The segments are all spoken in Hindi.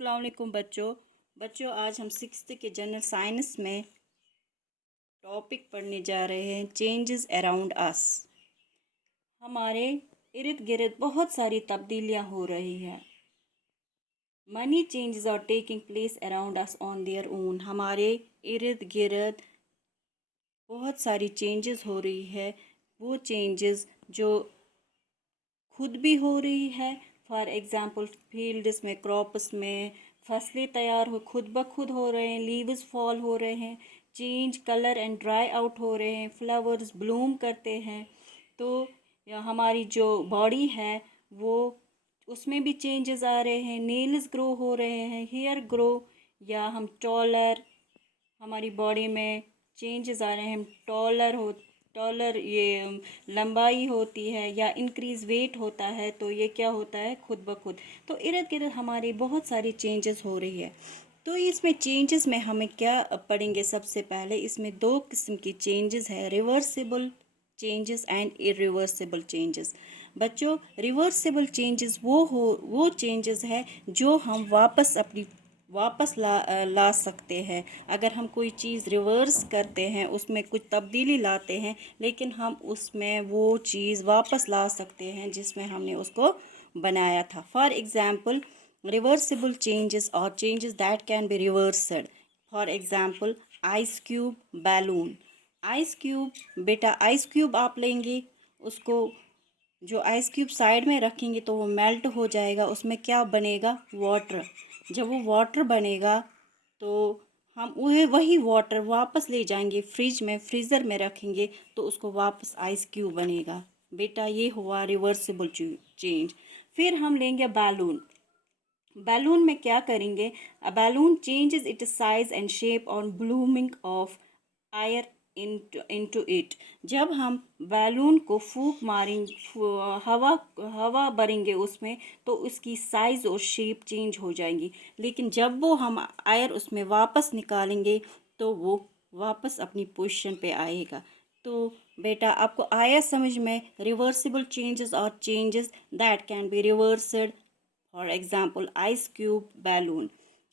अस्सलाम वालेकुम बच्चों आज हम सिक्स्थ के जनरल साइंस में टॉपिक पढ़ने जा रहे हैं चेंजेस अराउंड अस। हमारे इर्द गिर्द बहुत सारी तब्दीलियां हो रही हैं। Many changes are taking place around us on their own. हमारे इर्द गिर्द बहुत सारी चेंजेस हो रही है। वो चेंजेस जो खुद भी हो रही है। फॉर एग्ज़ाम्पल फील्ड्स में, क्रॉप्स में फसलें तैयार हो खुद ब खुद हो रहे हैं। लीव्स फॉल हो रहे हैं, change colour and dry out हो रहे हैं, फ्लावर्स ब्लूम करते हैं। तो हमारी जो बॉडी है वो उसमें भी चेंजेस आ रहे हैं। नेल्स ग्रो हो रहे हैं, हेयर ग्रो, या हम टॉलर, हमारी बॉडी में चेंजेस आ रहे हैं। हम टॉलर ये लंबाई होती है या इंक्रीज़ वेट होता है, तो ये क्या होता है खुद ब खुद। तो इर्द गिर्द हमारी बहुत सारी चेंजेस हो रही है। तो इसमें चेंजेस में हमें क्या पढ़ेंगे? सबसे पहले इसमें दो किस्म की चेंजेस है, reversible changes and irreversible changes. बच्चों, रिवर्सिबल चेंजेस वो चेंजेस है जो हम वापस ला सकते हैं। अगर हम कोई चीज़ रिवर्स करते हैं, उसमें कुछ तब्दीली लाते हैं, लेकिन हम उसमें वो चीज़ वापस ला सकते हैं जिसमें हमने उसको बनाया था। फॉर एग्ज़ाम्पल रिवर्सिबल चेंजेस और changes that can be reversed. For example ice cube, balloon. Ice cube, बेटा आइस क्यूब आप लेंगे, उसको जो आइस क्यूब साइड में रखेंगे तो वो मेल्ट हो जाएगा, उसमें क्या बनेगा? वाटर। जब वो वाटर बनेगा तो हम वही वाटर वापस ले जाएंगे फ्रिज में, फ्रीज़र में रखेंगे तो उसको वापस आइस क्यूब बनेगा। बेटा ये हुआ रिवर्सिबल चेंज। फिर हम लेंगे बैलून। बैलून में क्या करेंगे? A balloon changes it size and shape on blooming of air into it. जब हम बैलून को फूंक मारेंगे, हवा हवा भरेंगे उसमें, तो उसकी साइज़ और शेप चेंज हो जाएंगी। लेकिन जब वो हम आयर उसमें वापस निकालेंगे तो वो वापस अपनी पोजीशन पे आएगा। तो बेटा आपको आया समझ में? रिवर्सिबल चेंजेस और changes that can be reversed. For example ice cube, balloon.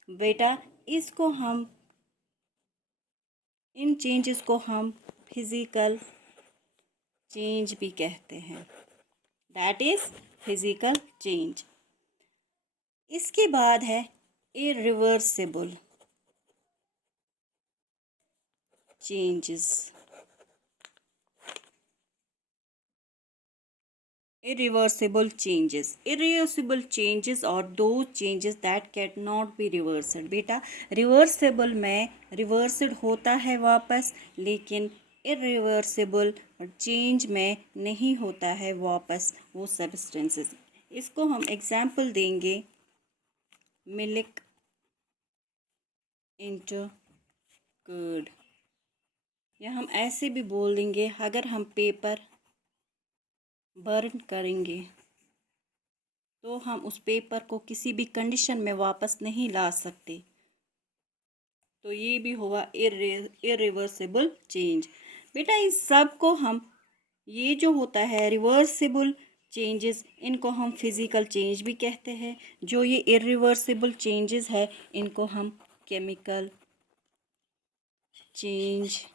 बेटा इन चेंजेस को हम फिज़िकल चेंज भी कहते हैं। That is physical change. इसके बाद है irreversible changes. Irreversible changes are those changes that cannot be reversed। बेटा रिवर्सिबल में रिवर्सड होता है वापस, लेकिन इरिवर्सिबल चेंज में नहीं होता है वापस वो सब्सटेंसेस। इसको हम एग्जाम्पल देंगे, मिल्क इंटू कर्ड, या हम ऐसे भी बोल देंगे अगर हम पेपर बर्न करेंगे तो हम उस पेपर को किसी भी कंडीशन में वापस नहीं ला सकते। तो ये भी हुआ इरिवर्सिबल चेंज। बेटा इस सब को हम, ये जो होता है रिवर्सिबल चेंजेस, इनको हम फिज़िकल चेंज भी कहते हैं। जो ये इरिवर्सिबल चेंजेस है इनको हम केमिकल चेंज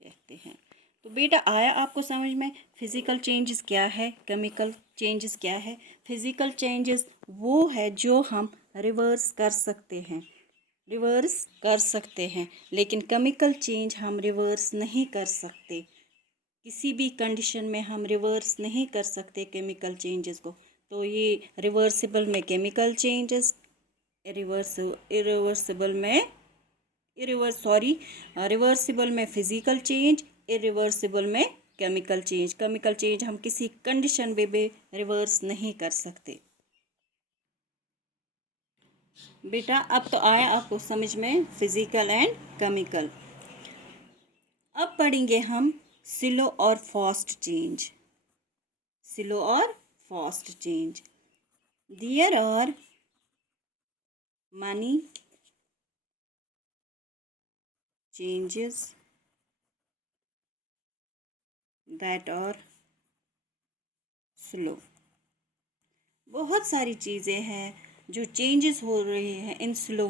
कहते हैं। तो बेटा आया आपको समझ में? फिज़िकल चेंजेस क्या है, केमिकल चेंजेस क्या है? फिज़िकल चेंजेस वो है जो हम रिवर्स कर सकते हैं, लेकिन केमिकल चेंज हम रिवर्स नहीं कर सकते। किसी भी कंडीशन में हम रिवर्स नहीं कर सकते केमिकल चेंजेस को। तो ये रिवर्सिबल में केमिकल चेंजेस, रिवर्सिबल में फिज़िकल चेंज, इरिवर्सिबल में केमिकल चेंज। केमिकल चेंज हम किसी कंडीशन में भी रिवर्स नहीं कर सकते। बेटा अब तो आया आपको समझ में फिज़िकल एंड केमिकल। अब पढ़ेंगे हम स्लो और फास्ट चेंज। स्लो और fast change. There are many changes that are slow। बहुत सारी चीज़ें हैं जो चेंजेस हो रहे हैं इन स्लो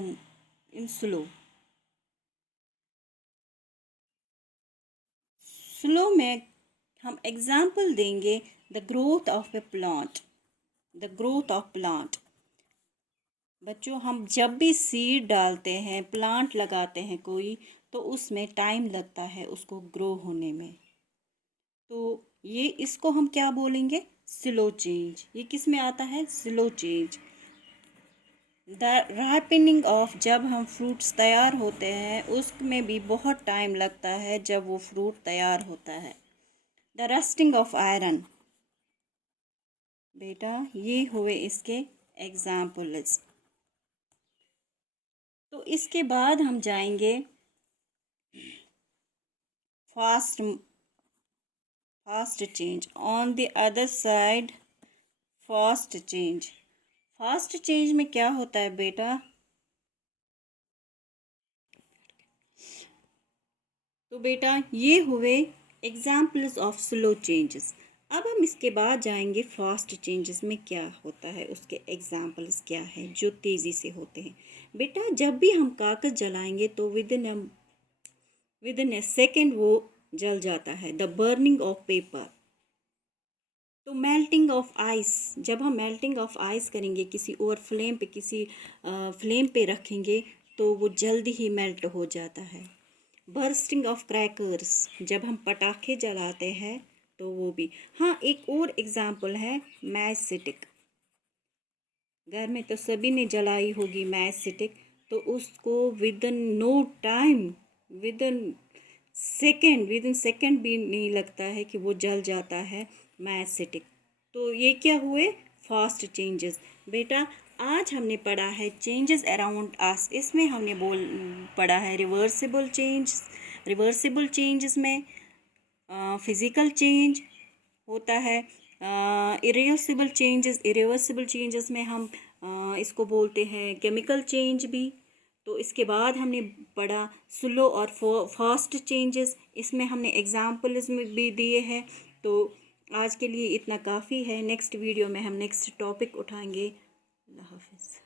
में हम एग्जाम्पल देंगे the growth of A plant. The growth of plant, बच्चों हम जब भी सीड डालते हैं, प्लांट लगाते हैं कोई, तो उसमें टाइम लगता है उसको ग्रो होने में। तो ये इसको हम क्या बोलेंगे? Slow change. ये किस में आता है? Slow change. The ripening of, जब हम फ्रूट्स तैयार होते हैं उसमें भी बहुत टाइम लगता है जब वो फ्रूट तैयार होता है। द रस्टिंग ऑफ आयरन, बेटा ये हुए इसके एग्जाम्पल्स। तो इसके बाद हम जाएंगे fast change. On the other side fast change. Fast change में क्या होता है बेटा? तो बेटा ये हुए एग्जाम्पल्स ऑफ स्लो चेंजेस। अब हम इसके बाद जाएंगे फास्ट चेंजेस में क्या होता है, उसके एग्जाम्पल्स क्या है जो तेज़ी से होते हैं। बेटा जब भी हम कागज़ जलाएंगे तो विद इन ए सेकेंड वो जल जाता है। The burning of paper. तो मेल्टिंग ऑफ आइस, जब हम मेल्टिंग ऑफ आइस करेंगे किसी और फ्लेम पे, किसी फ्लेम पे रखेंगे तो वो जल्दी ही मेल्ट हो जाता है। बर्स्टिंग ऑफ क्रैकर्स, जब हम पटाखे जलाते हैं तो वो भी। हाँ, एक और एग्जाम्पल है मैच स्टिक। घर में तो सभी ने जलाई होगी मैच स्टिक, तो उसको within no time, within second भी नहीं लगता है कि वो जल जाता है मैच स्टिक। तो ये क्या हुए? Fast changes. बेटा आज हमने पढ़ा है चेंजेस अराउंड अस। इसमें हमने पढ़ा है रिवर्सिबल चेंजेस में फिज़िकल चेंज होता है। इरिवर्सिबल चेंजेस में हम इसको बोलते हैं केमिकल चेंज भी। तो इसके बाद हमने पढ़ा स्लो और फास्ट चेंजेस। इसमें हमने एग्जाम्पल्स में भी दिए हैं। तो आज के लिए इतना काफ़ी है। नेक्स्ट वीडियो में हम नेक्स्ट टॉपिक उठाएंगे। अल्लाह हाफिज़।